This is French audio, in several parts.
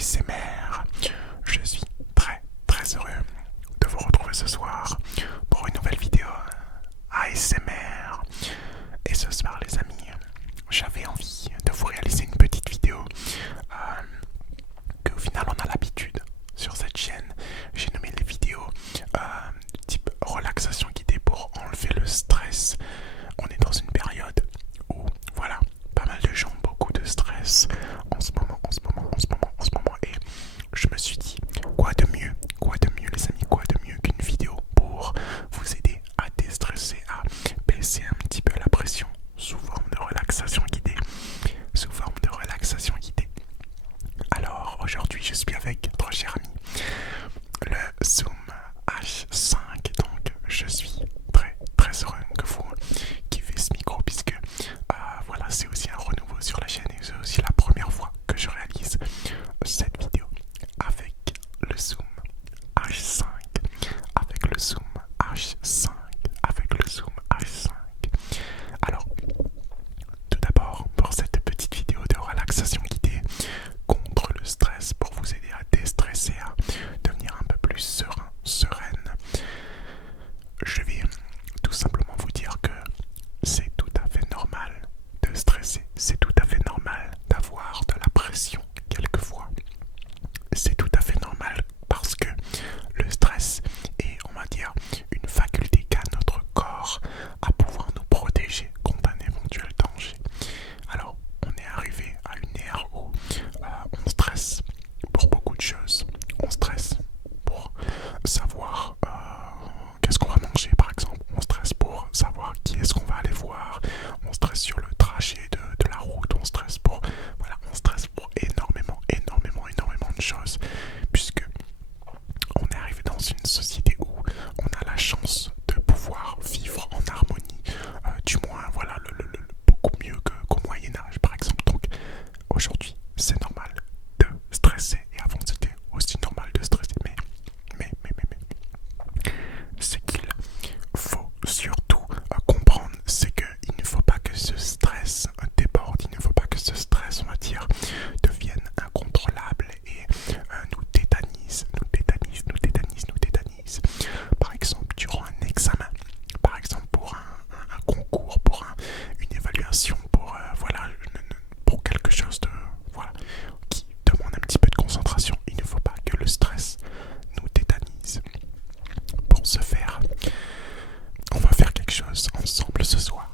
ASMR. Je suis très heureux de vous retrouver ce soir pour une nouvelle vidéo ASMR. Et ce soir les amis, j'avais envie de vous réaliser une petite vidéo qu'au final on a l'habitude sur cette chaîne. J'ai nommé les vidéos type relaxation guidée pour enlever le stress. On est dans une période où voilà, pas mal de gens ont beaucoup de stress en ce moment, et je me suis dit quoi de mieux les amis, quoi de mieux qu'une vidéo pour vous aider à déstresser, à baisser un petit peu la pression sous forme de relaxation guidée, Alors aujourd'hui je suis avec notre cher ami le Zoom H5, donc je suis très heureux que vous kiffez ce micro puisque voilà, c'est aussi un renouveau sur la chaîne et c'est aussi la première fois que je réalise cette vidéo avec le Zoom H5, Alors, tout d'abord, pour cette petite vidéo de relaxation guidée contre le stress, pour vous aider à déstresser, à devenir un peu plus sereine, je vais tout simplement vous dire que c'est tout à fait normal de stresser, c'est tout à fait normal d'avoir de la pression quelquefois. C'est tout à fait normal parce que le stress est, on va dire, une faculté qu'a notre corps à pouvoir nous protéger contre un éventuel danger. Alors, on est arrivé à une ère où on stresse pour beaucoup de choses. On stresse pour savoir qu'est-ce qu'on va manger par exemple. On stresse pour savoir qui est-ce qu'on va aller voir. On stresse sur le trajet de la route. On stresse pour énormément de choses, puisque on est arrivé dans une société où on a la chance de pouvoir vivre en harmonie, du moins voilà, beaucoup mieux qu'au Moyen-Âge par exemple. Donc aujourd'hui c'est normal de stresser, et avant c'était aussi normal de stresser, mais ce qu'il faut surtout comprendre, c'est qu'il ne faut pas que ce stress déborde, il ne faut pas que ce stress, on va dire, devienne incontrôlable et nous tétanise. Par exemple, durant un examen, par exemple pour un concours, pour une évaluation, pour pour quelque chose de qui demande un petit peu de concentration, il ne faut pas que le stress nous tétanise. Pour ce faire, on va faire quelque chose ensemble ce soir.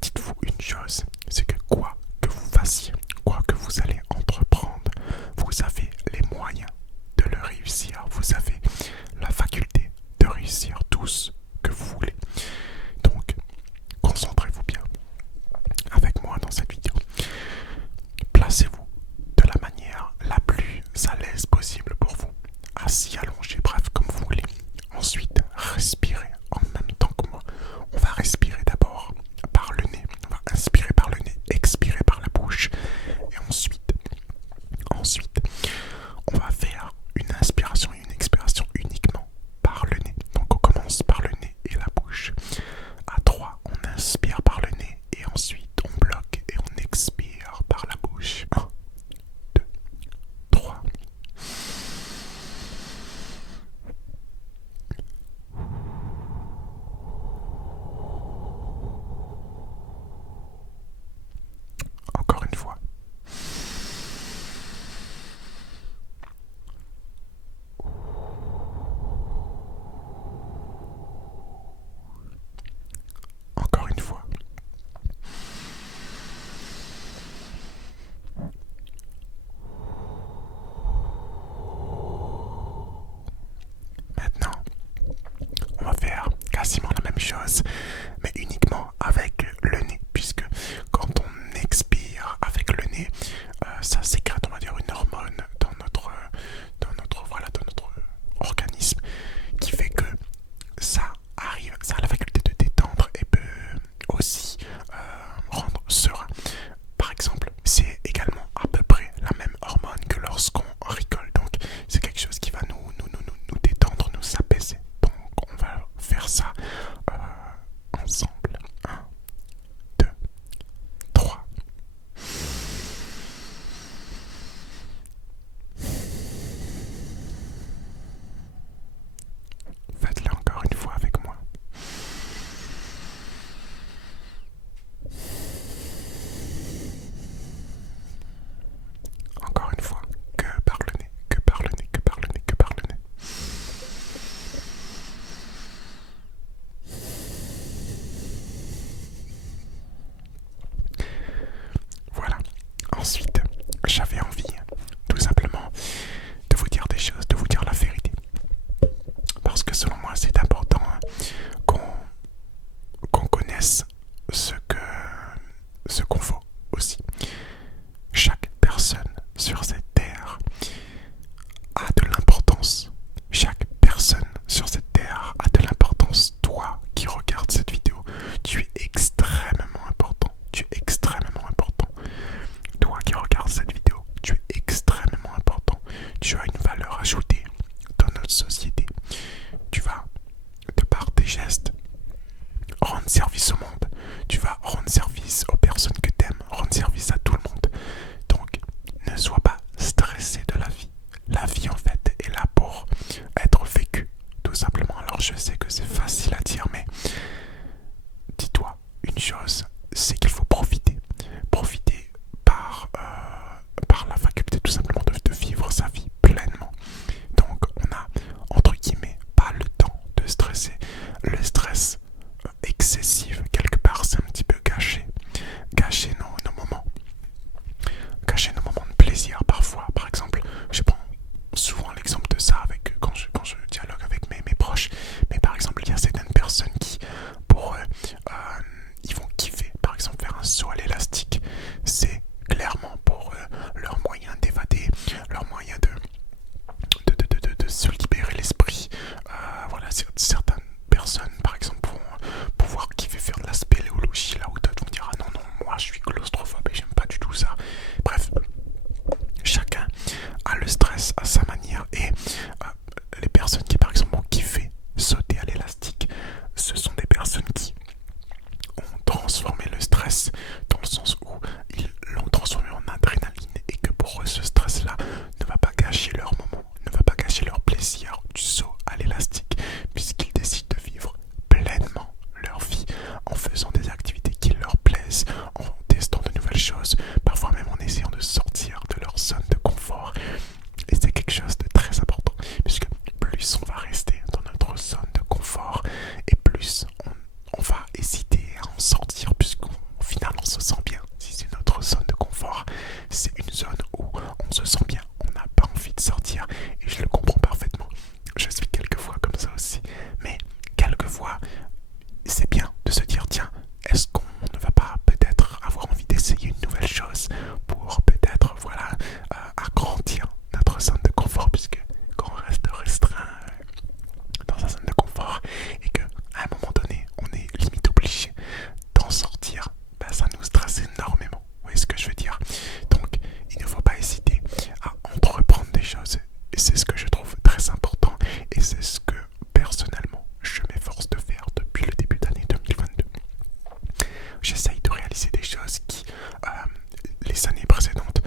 Dites-vous une chose, c'est que quoi que vous fassiez, quoi que vous allez entreprendre, vous avez les moyens de le réussir. Vous avez la faculté de réussir tout ce que vous voulez. Donc, concentrez-vous bien avec moi dans cette vidéo. Placez-vous de la manière la plus à l'aise possible pour vous. Assis, allongé, bref, comme vous voulez. Ensuite, respirez en même temps que moi. On va respirer d'abord par le nez. On va inspirer par le nez, expirer par la bouche. Et ensuite, on va faire une inspiration et une expiration uniquement par le nez. Donc on commence par le nez et la bouche. À 3, on inspire par le nez et ensuite on bloque et on expire par la bouche. 1, 2, 3. Encore une fois. Encore une fois. Maintenant, on va faire quasiment la même chose, mais uniquement avec le nez, puisque quand on expire avec le nez, ça sécrète, on va dire, une hormone dans notre organisme, qui fait que ça a la faculté de détendre et peut aussi rendre serein. Par exemple, c'est également à peu près la même hormone que lorsqu'on rigole, donc c'est quelque chose qui va nous détendre, nous apaiser. Donc on va faire ça ensemble. 1, le stress à sa manière et les personnes qui par exemple ont kiffé sauter à l'élastique, ce sont des personnes qui ont transformé le stress dans le sens où ils l'ont transformé en adrénaline et que pour eux ce stress là ne va pas gâcher leur moment, ne va pas gâcher leur plaisir du saut à l'élastique puisqu'ils décident de vivre pleinement leur vie en faisant des activités qui leur plaisent, en testant de nouvelles choses, parfois même en essayant de sortir de leur zone de confort. Et c'est quelque chose de très important puisque plus on va rester dans notre zone de confort et plus on va hésiter à en sortir puisqu'au final on se sent bien. Si c'est notre zone de confort, c'est une zone où on se sent bien, on n'a pas envie de sortir et je le comprends parfaitement. Je suis quelquefois comme ça aussi, mais quelquefois c'est bien de se dire tiens, est-ce qu'on ne va pas peut-être avoir envie d'essayer une nouvelle chose pour peut-être voilà agrandir notre zone de confort puisque quand on reste restreint dans sa zone de confort et que à un moment donné on est limite obligé d'en sortir, bah, ça nous stresse énormément. Vous voyez ce que je veux dire? Donc il ne faut pas hésiter à entreprendre des choses et c'est ce que je trouve très important et c'est ce que personnellement je m'efforce de faire depuis le début d'année 2022. J'essaye de réaliser des choses qui les années précédentes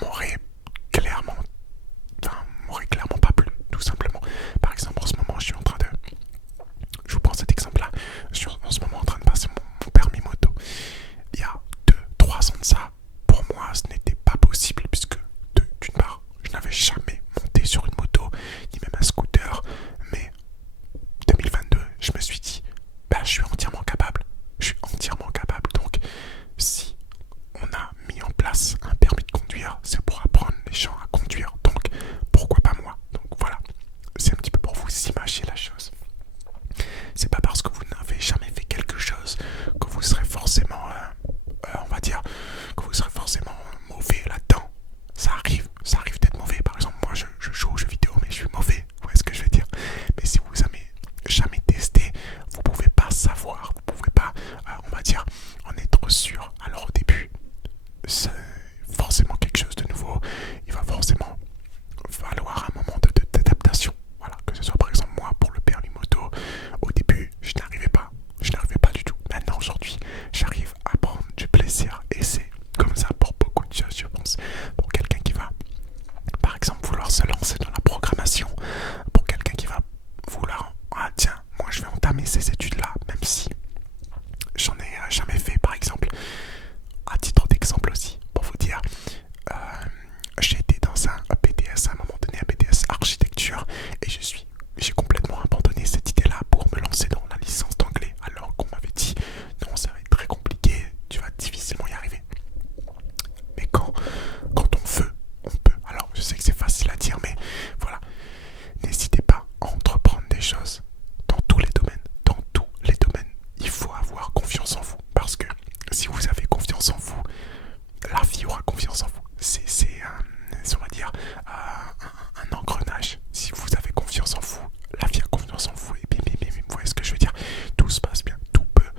m'auraient clairement m'aurait clairement pas plu, tout simplement. Par exemple, en ce moment, je vous prends cet exemple-là. Je suis en ce moment en train de passer mon permis moto. Il y a 2-3 ans de ça, pour moi, ce n'était pas possible, puisque, d'une part, je n'avais jamais monté sur une moto, ni même un scooter. Mais 2022, je me suis dit, bah, je suis entièrement capable. Je suis entièrement capable. Donc, si on a mis en place un permis de conduire, c'est pour apprendre les gens à conduire. Donc, pourquoi pas moi? Donc voilà, c'est un petit peu pour vous imager la chose. C'est pas parce que vous n'avez jamais fait quelque chose que vous serez forcément, on va dire, que vous serez forcément mauvais là-dedans. Ça arrive d'être mauvais. Par exemple, moi je joue aux jeux vidéo, mais je suis mauvais. Vous voyez ce que je veux dire? Mais si vous avez jamais testé, vous pouvez pas savoir, vous pouvez pas, on va dire, en être sûr. Alors au début, c'est forcément quelque chose de nouveau. Il va forcément falloir un moment d'adaptation. Voilà, que ce soit par exemple moi pour le permis moto, au début je n'arrivais pas du tout. Maintenant aujourd'hui, j'arrive à prendre du plaisir et c'est comme ça pour beaucoup de choses, je pense. Pour quelqu'un qui va par exemple vouloir se lancer dans la programmation, pour quelqu'un qui va vouloir tiens, moi je vais entamer ces études là, même si j'en ai jamais fait par exemple. À titre d'exemple aussi, pour vous dire, j'ai été dans un BTS à un moment donné, un BTS architecture, et j'ai complètement abandonné cette idée-là pour me lancer dans la licence d'anglais, alors qu'on m'avait dit non, ça va être très compliqué, tu vas difficilement y arriver. Mais quand on veut, on peut. Alors je sais que c'est facile à dire, mais voilà, n'hésitez pas à entreprendre des choses dans tous les domaines. Dans tous les domaines, il faut avoir confiance en vous, parce que si vous avez confiance en vous, la vie aura confiance en vous. C'est on va dire, un engrenage. Si vous avez confiance en vous, la vie a confiance en vous. Et bim, bim, bim, bim, vous voyez ce que je veux dire? Tout se passe bien, tout peut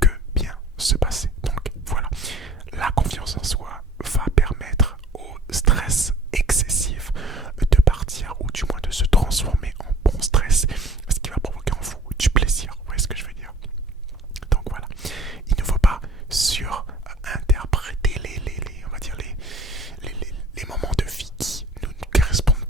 que bien se passer. Donc voilà, la confiance en soi va permettre au stress excessif de partir, ou du moins de se transformer en bon stress, ce qui va provoquer en vous du plaisir. Vous voyez ce que je veux dire? Donc voilà, il ne faut pas surinterpréter on va dire les moments de vie qui ne nous correspondent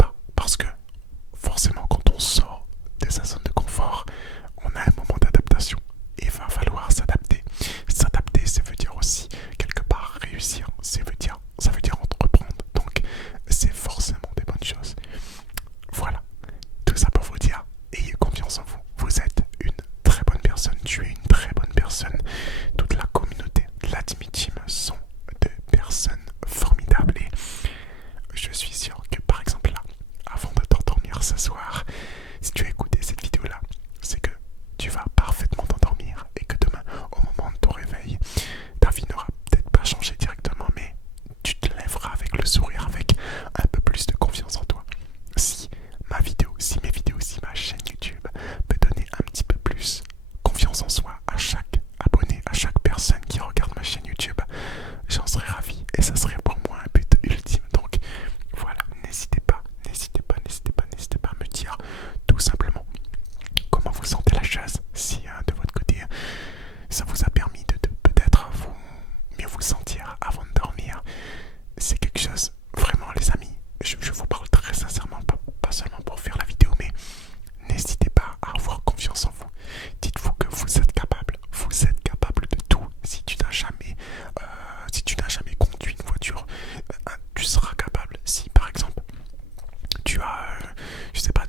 sais pas,